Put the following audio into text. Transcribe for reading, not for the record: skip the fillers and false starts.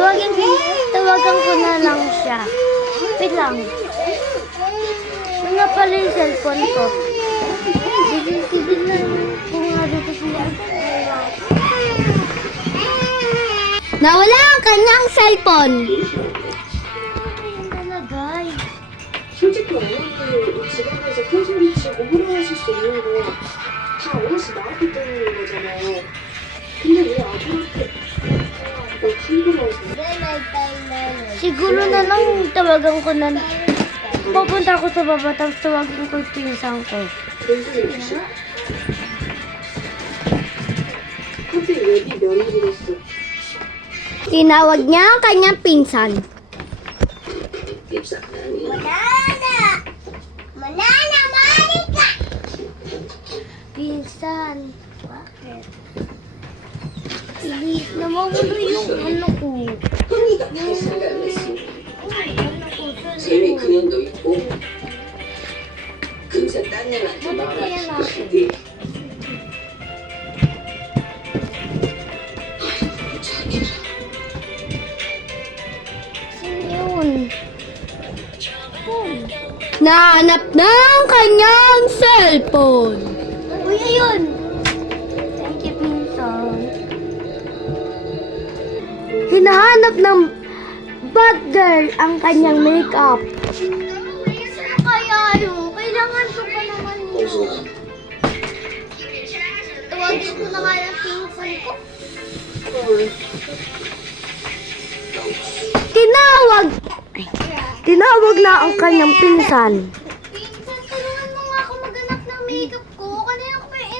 Tawagan ko na lang siya. Wait lang. Nga pala yung cellphone ko. Tigil na kung nga dito siya. Nawala ang kanyang cellphone. Ayun talaga. 솔직히 엄마한테 집안에서 큰 소리 치고 호령하실 수 있는 거 다 어렸을 나왔기 때문인 거잖아요. 근데 왜 아들한테 힘들어해서 Siguro na lang tawagan ko na. Pupunta ako sa baba tapos tawagin ko yung pinsan ko. 그런 소리 없이 갑자기 왜네 며느리를 했어? Tinawag niya ang kanyang pinsan. Pinsan. Bakit? Ilis na mawala yung ano ko. 형이가 다 생각을 했어. 재미 그년도 있고 금세 딴 년한테 말하고 싶은데 아이고 자기라 Yun. Nahanap na ang kanyang cellphone. Kuya yun. Thank you, pinsan. Hinahanap ng bad girl ang kanyang makeup. Kaya yun. Kailangan ko pa naman yun. Tawagin ko na nga yung pinsan ko. Tinawag na ang kanyang pinsan. Pinsan, tulungan mo nga ako maghanap ng makeup ko. Kanina ko pa yung